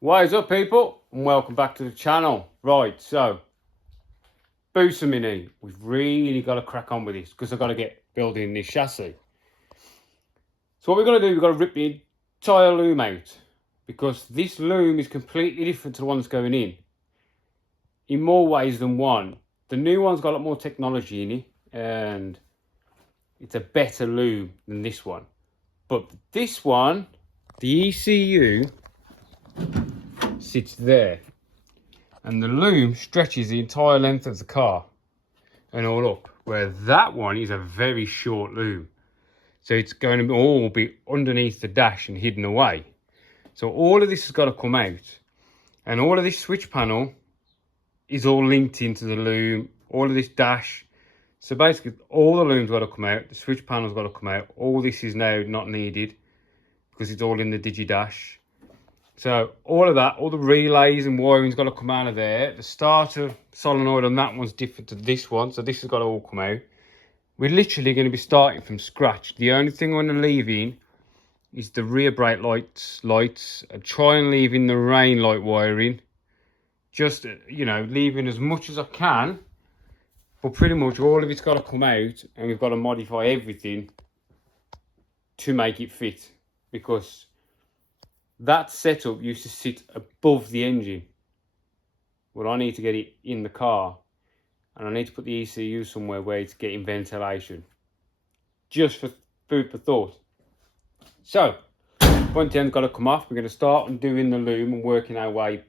What is up, people, and welcome back to the channel. Right, so Busa Mini, we've really got to crack on with this because I've got to get building this chassis. So what we're going to do, we've got to rip the entire loom out because this loom is completely different to the one that's going in more ways than one. The new one's got a lot more technology in it and it's a better loom than this one. But this one, the ECU sits there. And the loom stretches the entire length of the car and all up, where that one is a very short loom. So it's going to all be underneath the dash and hidden away. So all of this has got to come out. And all of this switch panel is all linked into the loom, all of this dash. So basically all the loom's got to come out, the switch panel's got to come out. All this is now not needed because it's all in the digi dash. So all of that, all the relays and wiring's got to come out of there. The starter solenoid on that one's different to this one, so this has got to all come out. We're literally going to be starting from scratch. The only thing I'm going to leave in is the rear brake lights. I try and leave in the rain light wiring. Just, you know, leaving as much as I can. But pretty much all of it's got to come out, and we've got to modify everything to make it fit. Because that setup used to sit above the engine. Well, I need to get it in the car, and I need to put the ECU somewhere where it's getting ventilation. Just for food for thought. So, front end's got to come off. We're going to start undoing the loom and working our way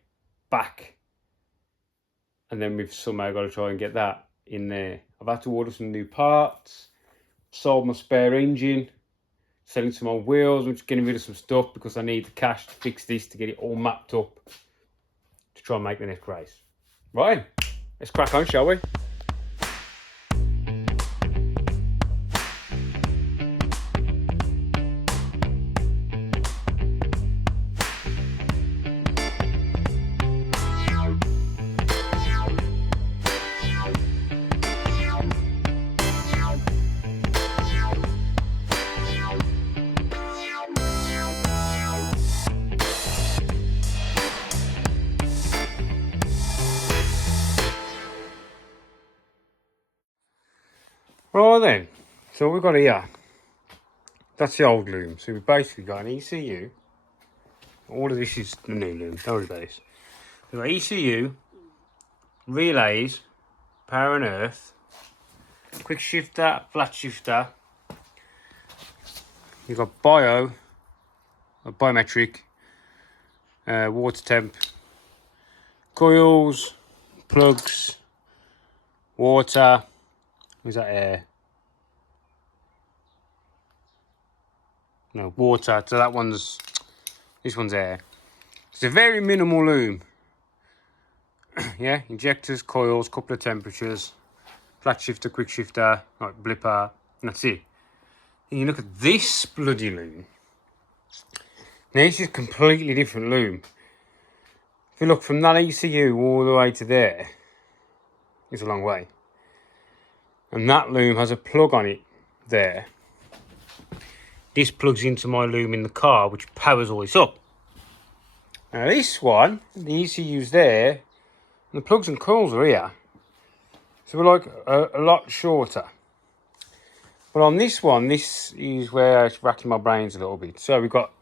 back. And then we've somehow got to try and get that in there. I've had to order some new parts. Sold my spare engine. Selling some old wheels. I'm just getting rid of some stuff because I need the cash to fix this, to get it all mapped up to try and make the next race. Right, let's crack on, shall we? Right then, so what we've got here, that's the old loom. So we've basically got an ECU. All of this is the new loom, don't worry about this. We've got ECU, relays, power and earth, quick shifter, flat shifter. You've got biometric, water temp, coils, plugs, water. Is that air? No, water. So this one's air. It's a very minimal loom. Yeah, injectors, coils, couple of temperatures, flat shifter, quick shifter, like blipper, and that's it. And you look at this bloody loom. Now this is a completely different loom. If you look from that ECU all the way to there, it's a long way. And that loom has a plug on it there. This plugs into my loom in the car, which powers all this up. Now this one, the ECU's there, and the plugs and coils are here. So we're like a lot shorter. But on this one, this is where it's racking my brains a little bit. So we've got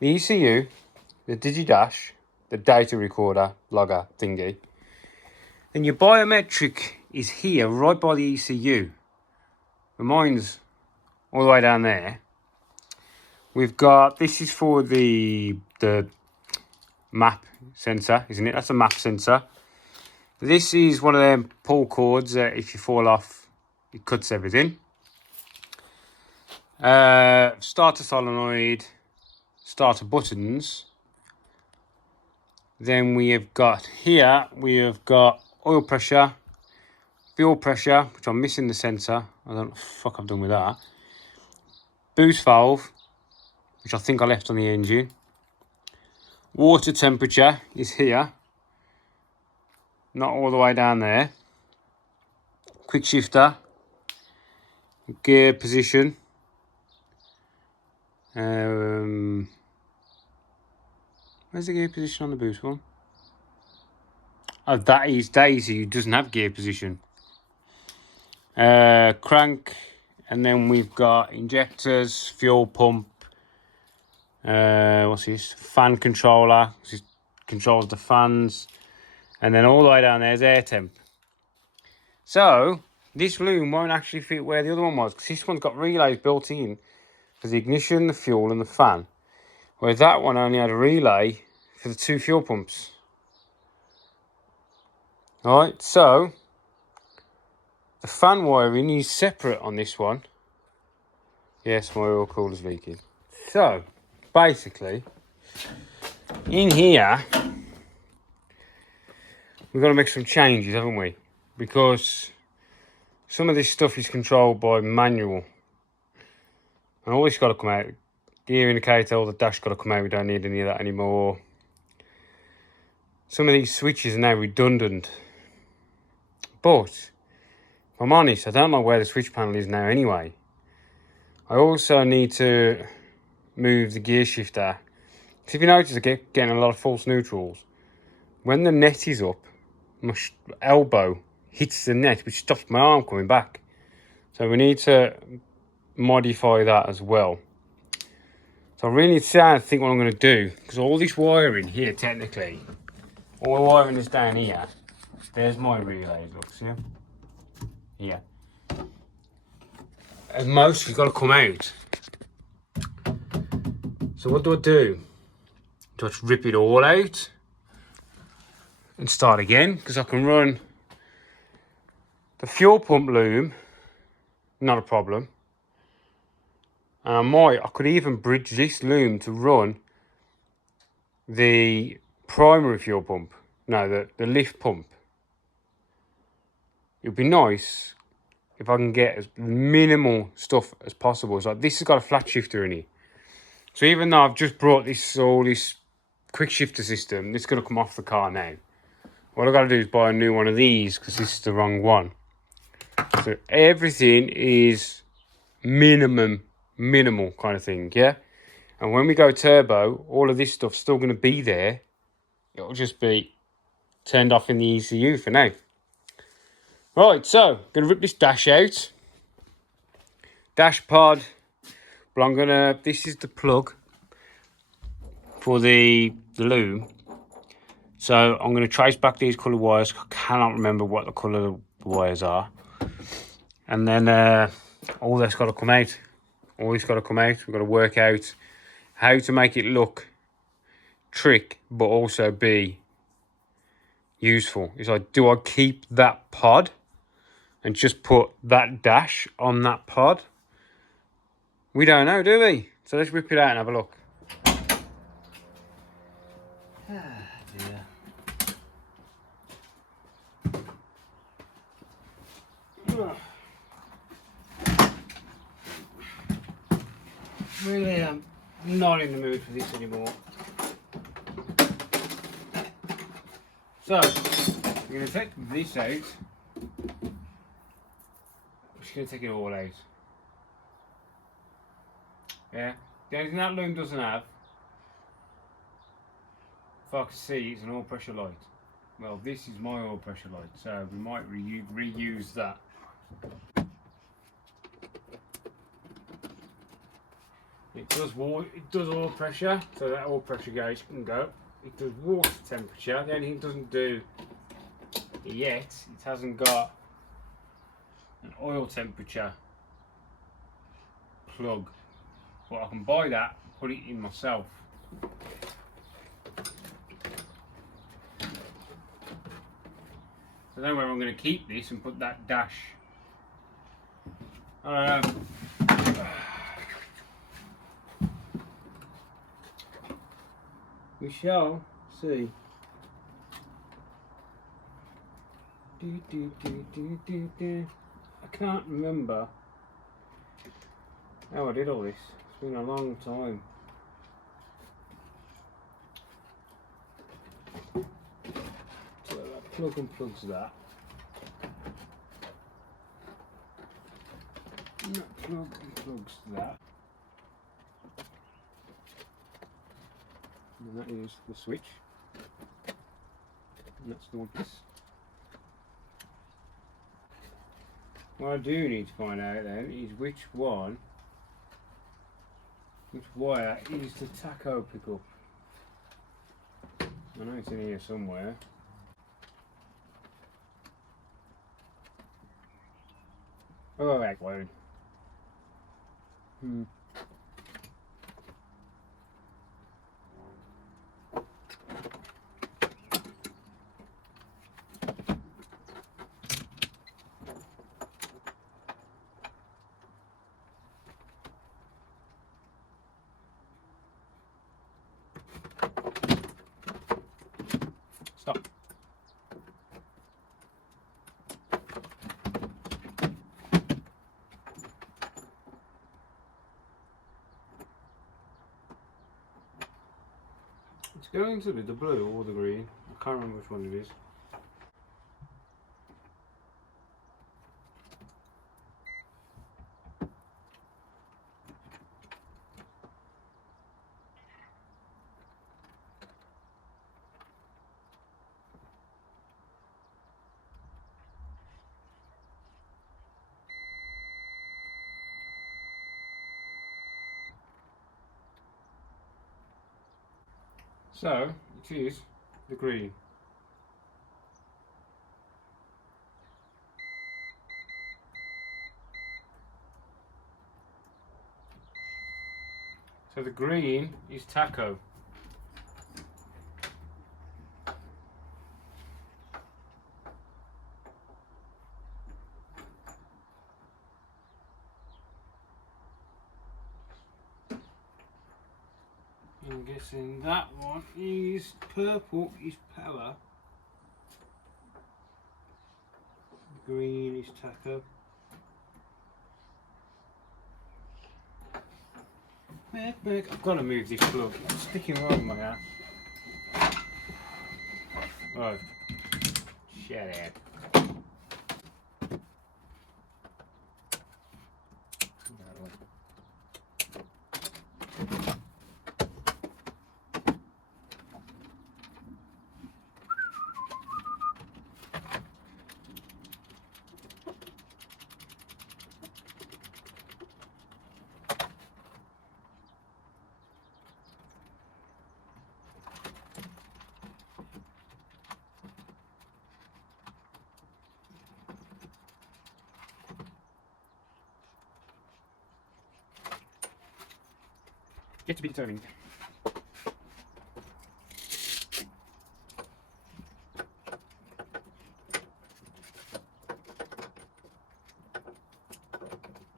the ECU, the DigiDash, the data recorder, logger thingy. Then your biometric is here, right by the ECU. And mine's all the way down there. We've got, this is for the map sensor, isn't it? That's a map sensor. This is one of them pull cords that if you fall off, it cuts everything. Starter solenoid, starter buttons. Then we have got here, we have got oil pressure, fuel pressure, which I'm missing the sensor. I don't know what the fuck I've done with that. Boost valve, which I think I left on the engine. Water temperature is here, not all the way down there. Quick shifter, gear position, Where's the gear position on the boost one? Oh, that is Daisy, who doesn't have gear position. Crank, and then we've got injectors, fuel pump. What's this? Fan controller. This controls the fans, and then all the way down there is air temp. So this loom won't actually fit where the other one was, because this one's got relays built in for the ignition, the fuel, and the fan, whereas that one only had a relay for the 2 fuel pumps. Alright, so the fan wiring is separate on this one. Yes, my oil cooler's leaking. So basically, in here we've got to make some changes, haven't we? Because some of this stuff is controlled by manual, and all this got to come out. Gear indicator, all the dash got to come out. We don't need any of that anymore. Some of these switches are now redundant, but if I'm honest, I don't know where the switch panel is now anyway. I also need to move the gear shifter, because if you notice, I get getting a lot of false neutrals. When the net is up, my elbow hits the net, which stops my arm coming back. So we need to modify that as well. So I really need to think what I'm going to do, because all this wiring here, technically, all the wiring is down here. There's my relays, look, see? Here. And mostly got to come out. So what do I do? Do I just rip it all out and start again? Because I can run the fuel pump loom, not a problem. And I could even bridge this loom to run the primary fuel pump. No, the lift pump. It would be nice if I can get as minimal stuff as possible. It's like this has got a flat shifter in it. So even though I've just brought all this quick shifter system, this is going to come off the car now. What I've got to do is buy a new one of these, because this is the wrong one. So everything is minimal kind of thing, yeah? And when we go turbo, all of this stuff's still going to be there. It'll just be turned off in the ECU for now. Right, so I'm going to rip this dash out. Dash pod. But I'm going to... This is the plug for the loom. So I'm going to trace back these colour wires. I cannot remember what the colour of the wires are. And then all that's got to come out. All this got to come out. We've got to work out how to make it look trick, but also be useful. It's like, do I keep that pod and just put that dash on that pod? We don't know, do we? So let's rip it out and have a look. Ah, dear. Really, I'm not in the mood for this anymore. So, I'm going to take this out. I'm just going to take it all out. Yeah, the only thing that loom doesn't have, if I can see, is an oil pressure light. Well, this is my oil pressure light, so we might reuse that. It does oil pressure, so that oil pressure gauge can go. It does water temperature. The only thing it doesn't do yet, it hasn't got an oil temperature plug. But I can buy that, put it in myself. So I don't know whether I'm going to keep this and put that dash. I don't know. We shall see. I can't remember how I did all this. It's been a long time. So that plug and plugs that. And that plug and plugs that. And that is the switch. And that's the one. What I do need to find out then is which wire is the tacho pickup. I know it's in here somewhere. Oh, that one. Stop. It's going to be the blue or the green. I can't remember which one it is. So, it is the green. So the green is tacho. I'm guessing that one is purple is power. Green is tacho. I've got to move this plug. It's sticking right in my ass. Oh, shut up. Yet to be determined.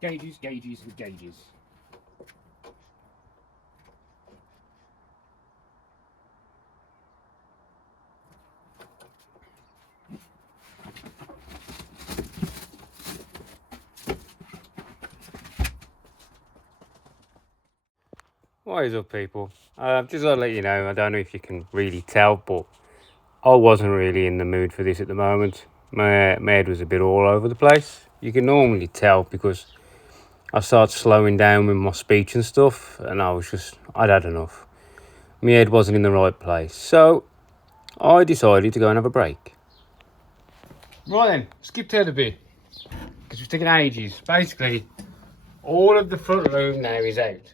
Gauges, gauges, and gauges. What is up, people? Just to let you know, I don't know if you can really tell, but I wasn't really in the mood for this at the moment. My head was a bit all over the place. You can normally tell because I started slowing down with my speech and stuff, and I'd had enough. My head wasn't in the right place, so I decided to go and have a break. Right then, skip ahead a bit, because it's taken ages. Basically, all of the front loom now is out.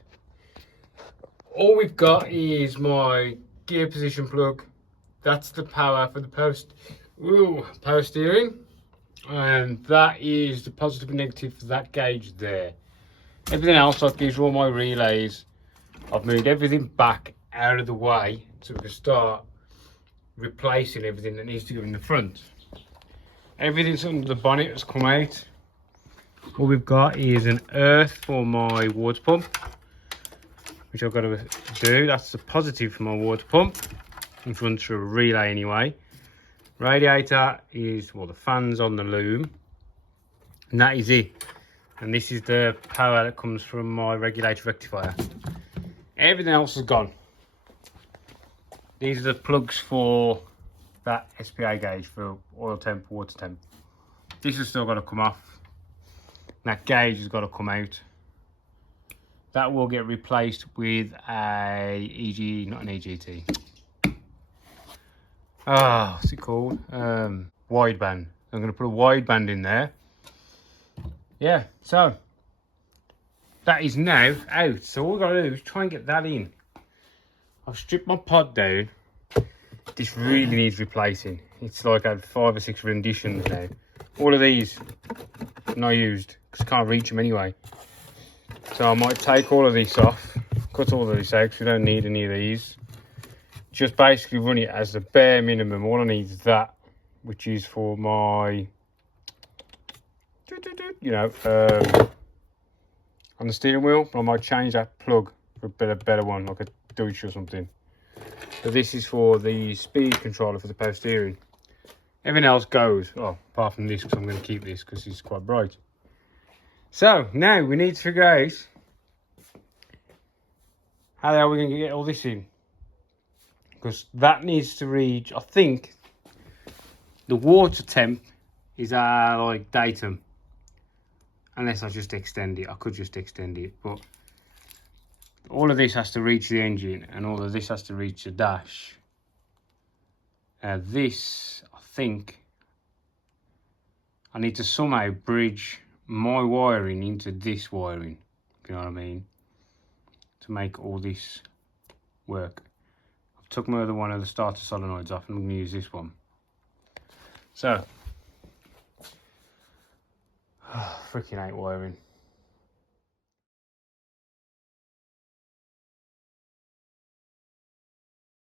All we've got is my gear position plug. That's the power for the power steering. And that is the positive and negative for that gauge there. Everything else, like these are all my relays. I've moved everything back out of the way so we can start replacing everything that needs to go in the front. Everything's under the bonnet has come out. All we've got is an earth for my water pump, which I've got to do. That's the positive for my water pump, which runs through a relay anyway. Radiator is, well, the fans on the loom, and that is it. And this is the power that comes from my regulator rectifier. Everything else is gone. These are the plugs for that SPA gauge for oil temp, water temp. This has still got to come off. That gauge has got to come out. that will get replaced with a not an EGT. What's it called? Wideband. I'm going to put a wideband in there. Yeah, so that is now out. So all we've got to do is try and get that in. I've stripped my pod down. This really needs replacing. It's like I had 5 or 6 renditions now. All of these not used because I can't reach them anyway. So I might take all of this off, cut all of this out because we don't need any of these. Just basically run it as the bare minimum. All I need is that, which is for my, you know, on the steering wheel. I might change that plug for a better one, like a Deutsch or something. But this is for the speed controller for the power steering. Everything else goes, oh, apart from this, because I'm going to keep this because it's quite bright. So now we need to figure out how the hell we're going to get all this in. Because that needs to reach, I think, the water temp is our like datum. Unless I just extend it, I could just extend it. But all of this has to reach the engine, and all of this has to reach the dash. This, I think, I need to somehow bridge my wiring into this wiring, if you know what I mean, to make all this work. I've took my other one of the starter solenoids off, and I'm going to use this one. So, freaking hate wiring.